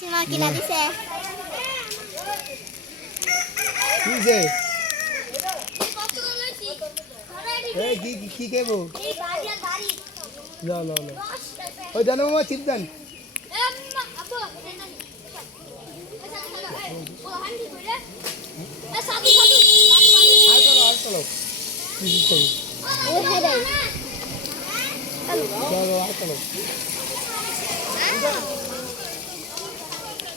সীমা কিনা দিছে কি যে এই কি কি- কি কেবো না না না ওই জানো মামা চিপ দেন চলো আর চলো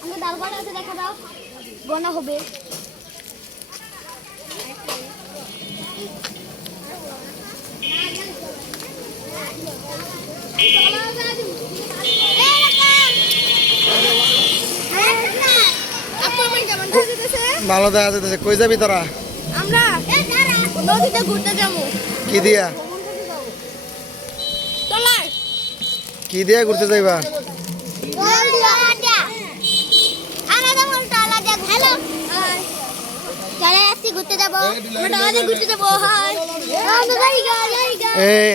আমরা ডালবাটা আছে দেখা দাও হবে। ভালো দেখা যাচ্ছে কই যাবি তোরা? আমরা নদীতে ঘুরতে যাব। কি দিয়া? কি দিয়া ঘুরতে যাইবা? ঘুরতে যাব। ঘুরতে যাব।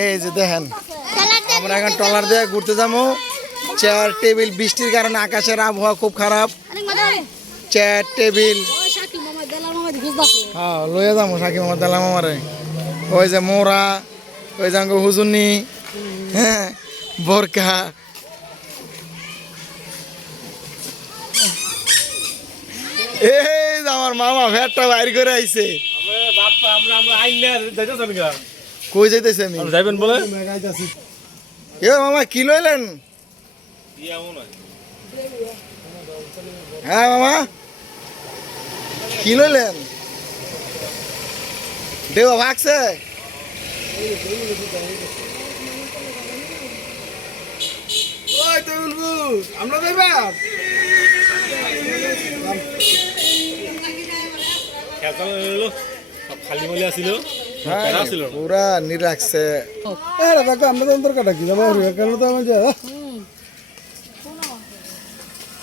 এই যে দেখেন। আমরা এখন ট্রলার দিয়ে ঘুরতে যাব। চেয়ার টেবিল বৃষ্টির কারণে আকাশের আবহাওয়া খুব খারাপ। Chair table. মামা মামা হ্যাঁ লইয়া যাব সাকিব আমার দালাম আমারে ওই যে মোরা ওই যে হুজুনি হ্যাঁ বোরকা এই আমার মামা ভ্যাটটা বাইর করে আইছে। কই যাইতেছে আমি? যাইবেন বলে? এ মামা কি লইলেন? হ্যাঁ মামা। কি লইলেন? দেওয়া ভাগছে ওই তো বলবু আমরা আছিল পুরা নিরাকছে এরা দেখো আমরা তো দরকারটা কি জানো কেন তো আমি যা?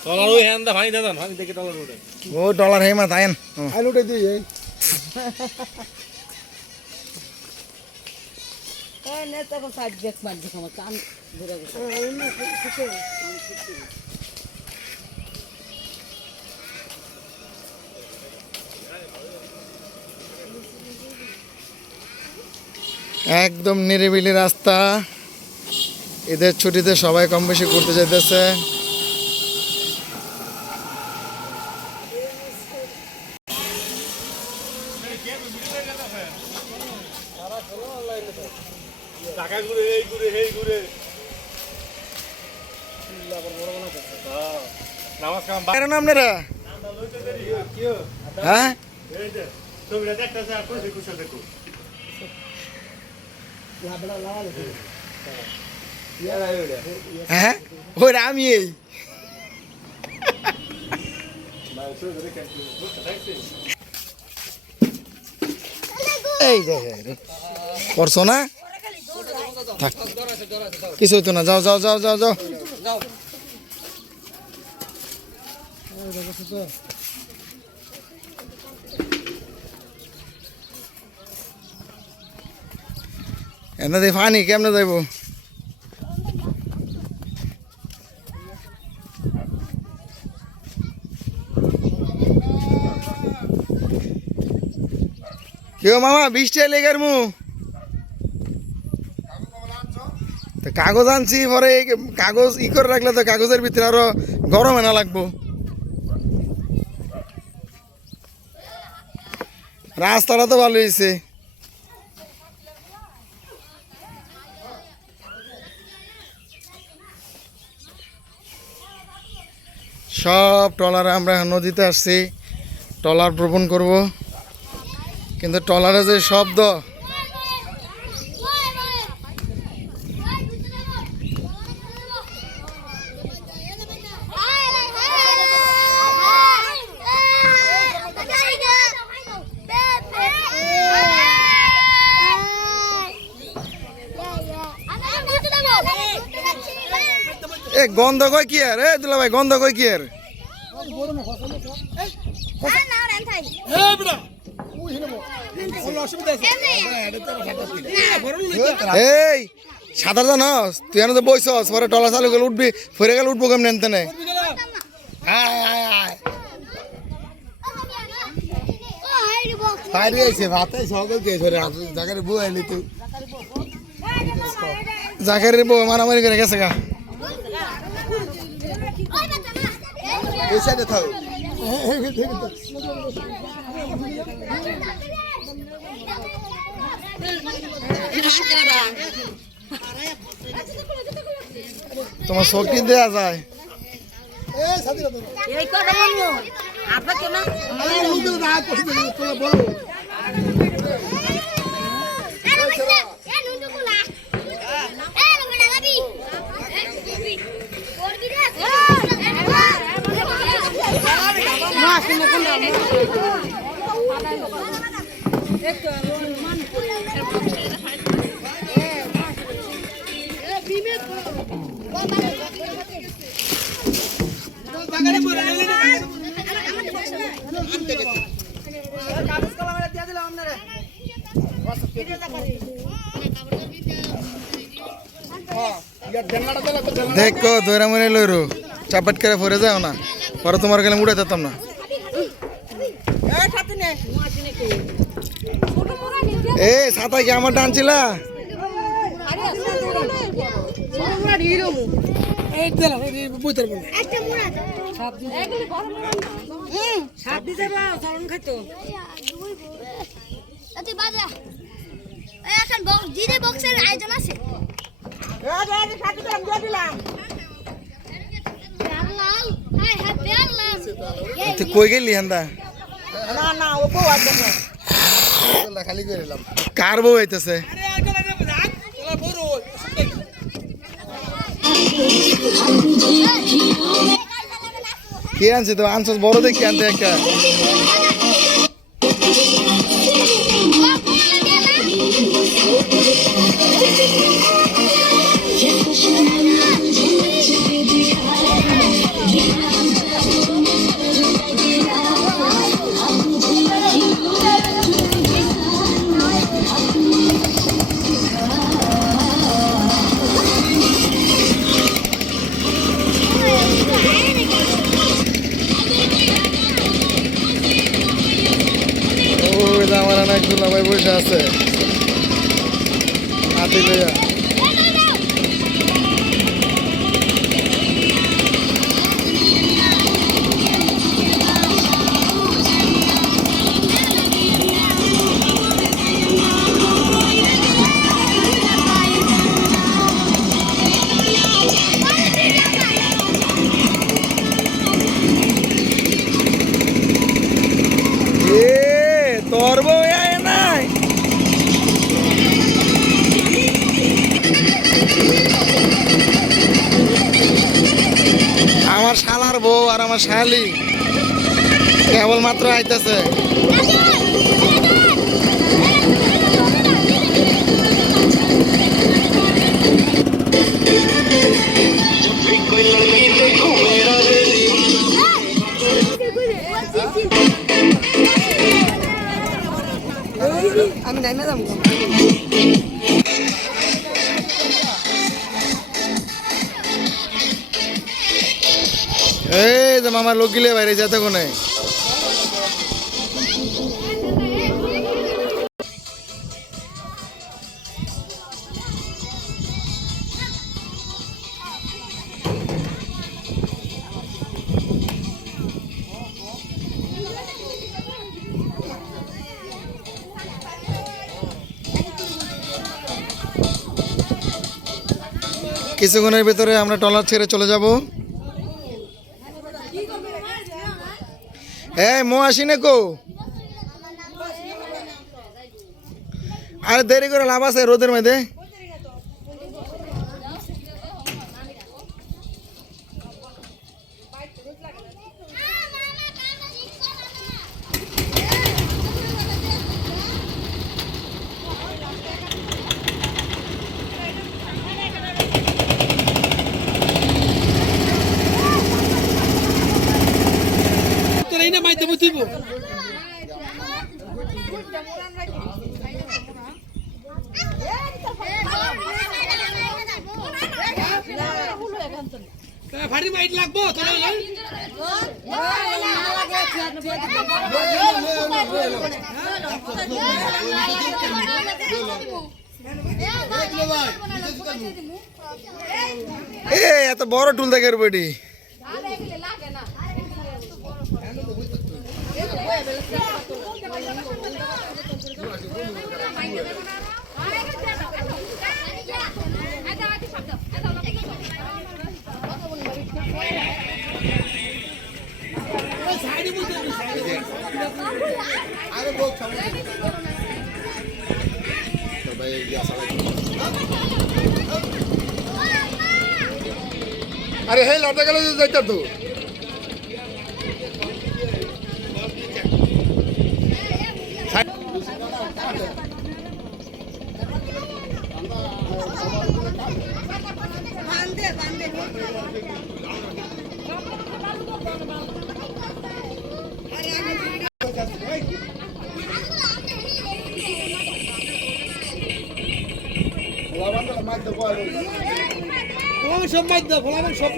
তলার ওই হ্যান্ডা ভাঙি দাদান ভাঙি দেখে তলার উঠে। ও ডলার হেমা তাইন আলু উঠে দিয়ে একদম নিরিবিলি রাস্তা। ঈদের ছুটিতে সবাই কম বেশি ঘুরতে যেতেছে টাকা ঘুরে এই ঘুরে এই ঘুরে। আপনারা হ্যাঁ? হ্যাঁ? ওই আমি এই। এই দেখে করছ না? থাক। কিছু হইতো না, যাও যাও যাও যাও যাও। এনে দিয়ে ফানি কেমনে যাইব? কেউ মামা, বৃষ্টি লেগের মু তো কাগজ আনছি, পরে কাগজ ই করে রাখলে তো কাগজের ভিতরে আরও গরম এনা লাগবো। রাস্তাটা তো ভালো হয়েছে সব ট্রলারে আমরা নদীতে আসছি, ট্রলার ভ্রমণ করব। কিন্তু ট্রলারে যে শব্দ গন্ধ কই কি আর? এ দুলা ভাই গন্ধ কই কি আর? এই সাঁতার জানস তুই এনে তো বইছস পরে টলা চালু গেলে উঠবি ফিরে গেলে উঠবো কেমন এনতে আয় আয় আয়। ও হাই রে বক্স বাইরে এসে ভাতে সকল দিয়ে ধরে জাগারে বউ এলি তুই। জাগারের বউ মারামারি করে গেছে গা ওই বাচ্চা না এই সাইডে থাও তোমার শক্তি দেয়া যায়। এই কথা এ বাচ্চা এ নুনটু কুলা এ লঙ্গড়া গাবি করবি রে মাছ না কোন দেখো দৈরা মনে লইরো। চাপাট করে পরে যাও না। পরে তোমার গেলে উড়ে যেতাম না এ ছাতা কি আমার টানছিলা এই দিলাম এই বুঝতে পারব একটা মুড়া সাত দিতে পারো চরণ খাইতো তুই বাজা। এই এখন বক্স ডিজে বক্সের আয়োজন আছে। কই গেলি হেন্দা? না না ও বউ খালি করে বউ হইতেছে কে আনছে? তো আনছস বড় দেখি আনতে একটা। আমার শালি। কেবল মাত্র আইতেছে। আমি নাই না মামা লোক গিলে বাইরে যেতে কোনে কিছুক্ষণের ভিতরে আমরা টলার ছেড়ে চলে যাব। এই মো আসি না কো। আরে দেরি করে লাভ আছে রোদের মধ্যে তোর এই না মাইতে বুঝিব ভারী মাইট লাগবো এ এত বড় টুল দেখে বেটি আরে হে লড়তে গেলে যাইতাম তো। সব সব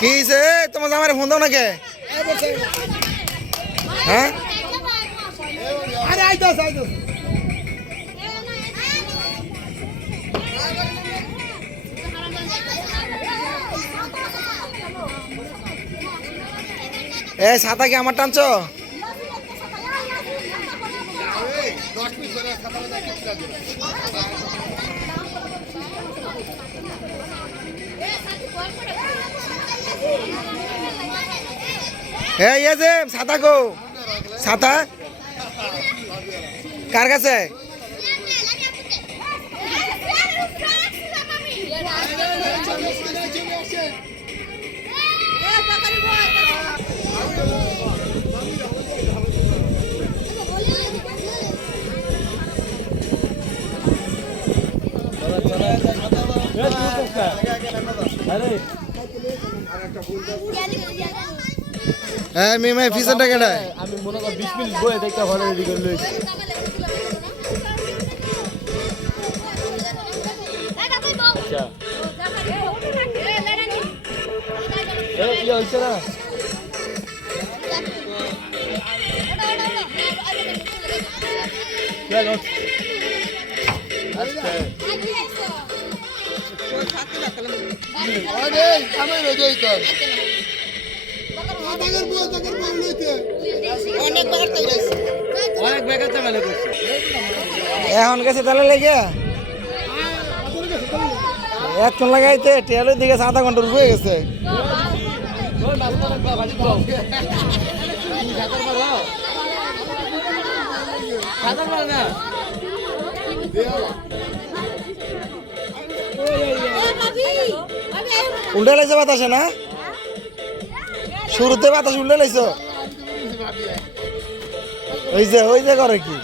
কি হইছে? তোমার জামারে ফোন দাও নাকি? হ্যাঁ? আরে আইতাস আইতাস। ছাতা কি আমার টানছ? এ ইয়ে যে ছাতা গো ছাতা? কার কাছে? হ্যাঁ মেমে ফিসের টাকাটায় আমি মনে কর বিশ মিনিট বয়ে দেখতে ঘরে রেডি করে লইছি আচ্ছা এ ইয়ে হইছে না চলো আচ্ছা এখন গেছে তাহলে লেগে? এখন লাগাইতে টেলের দিকে আধা ঘণ্টা রুপে গেছে। সাঁতার না? উল্টে লাইছে বাতাসে, না? শুরুতে বাতাস উল্টে লাইছ। ওই যে ওই যে করে কি?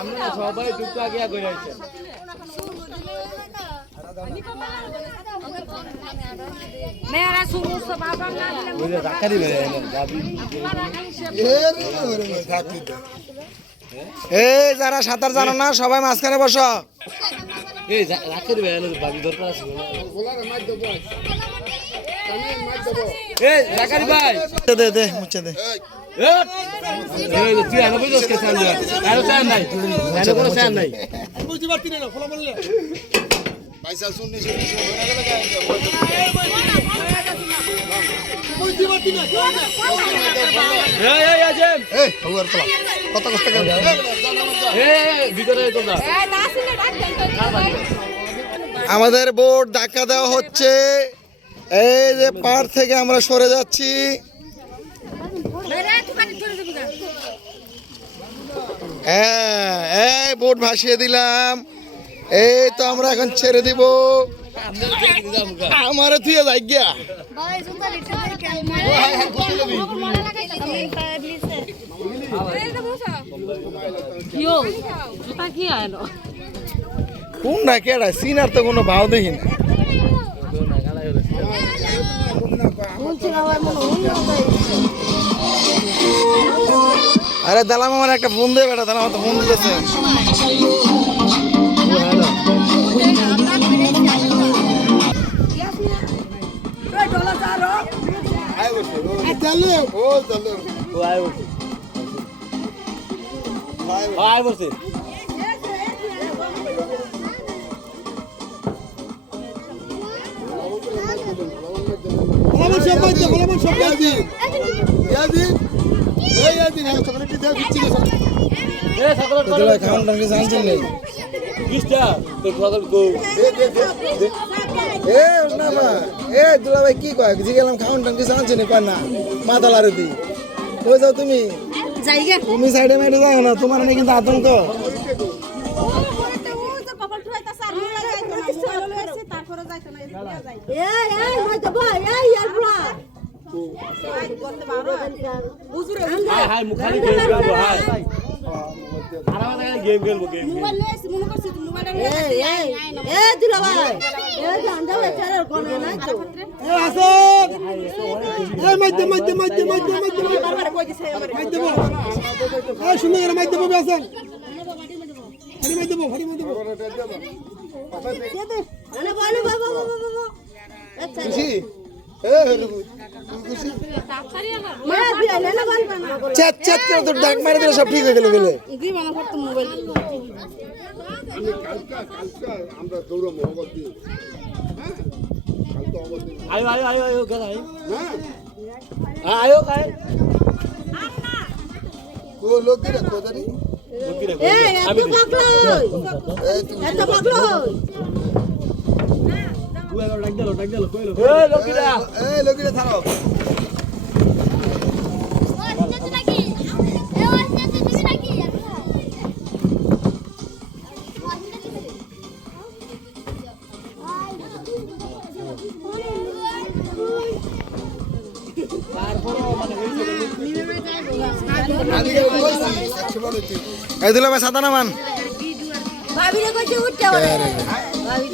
আমরা সবাই দুটো আগে আগে যাইছে মেয়েরা না দিলে এই যারা সাঁতার জানো না সবাই মাঝখানে বসো। এই ডাক্তারি বেরে বাবি দরকার আছে এই ডাক্তারি ভাই। দে দে মুছে দে। তুই নাই? নাই? কত কষ্ট আমাদের বোর্ড ধাক্কা দেওয়া হচ্ছে। এই যে পাড় থেকে আমরা সরে যাচ্ছি। হ্যাঁ এই বোট ভাসিয়ে দিলাম। এই তো আমরা এখন ছেড়ে দিব। আমারে তুই যাই গিয়া। কেন কোনটা কেডা সিনার তো কোনো ভাও দেখি না আরে দালাম আমার একটা ফোন দে বেটা দালাম তো ফোন দিতেছে। কিছু আনছেন নেই বিশটা তোর সকল গো এ না মা এ দুলা ভাই কি কয়? জি গেলাম খাওয়ান টান কিছু আনছেন কয় না মাথা লারে দি। কই যাও তুমি? তুমি সাইডে মাইডে যাও না তোমার নাকি কিন্তু আতঙ্ক। গেম খেলব গেম খেলব গেম এই এই এই দিলা ভাই এই জানদা ভাই চারের কোন নাই তো। এ হাসান এ মাইর দে মাইর দে মাইর দে মাইর দে মাইর দে মাইর দেবো এ সুন্দর করে তোর ডাক মারে দিলে সব ঠিক হয়ে গেল বলে। কি বানা করতে মোবাইল আয়ো আয়ো আয়ো আয়ো গেল আয়ো। আয়ো কাই এই এত পাগলা এত পাগলা ডাক দিলো ডাক দিলো কইলো এ লোকিরা এই দুলা ভাই সাদা নামান ভাবি কইছে উঠতে হবে ভাবি